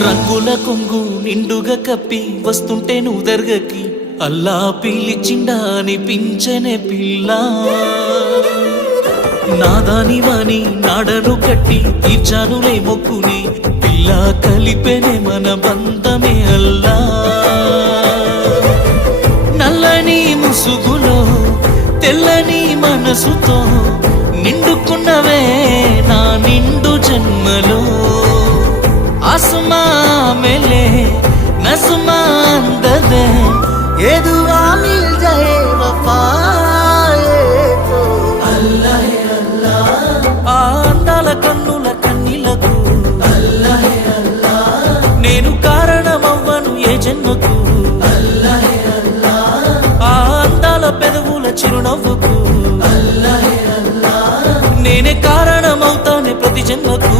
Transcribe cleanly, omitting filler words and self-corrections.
రంగుల కొంగు నిండుగా కప్పి వస్తుంటే నువ్వు దర్గకి అల్లా పిలిచిండా అనిపించనే పిల్ల నాదాని వాణి నాడను కట్టి తీర్చానులే మొక్కుని పిల్ల కలిపెనే మన బంధమే అల్లా నల్లని ముసుగులో తెల్లని మనసుతో నిండుకున్నవే నా నిండు జన్మలో आसमां मिले नज़्मा अंदर ये दुआ मिल जाए वफाए तो अल्लाह है अल्लाह अंदाल कन्नुल कन्निलकु अल्लाह है अल्लाह नेनु कारणमव्वनु ये जन्मकु अल्लाह है अल्लाह अंदाल पेदवुल चिरुनव्वुकु अल्लाह है अल्लाह नेने कारणमవుతానే ప్రతి జన్మకు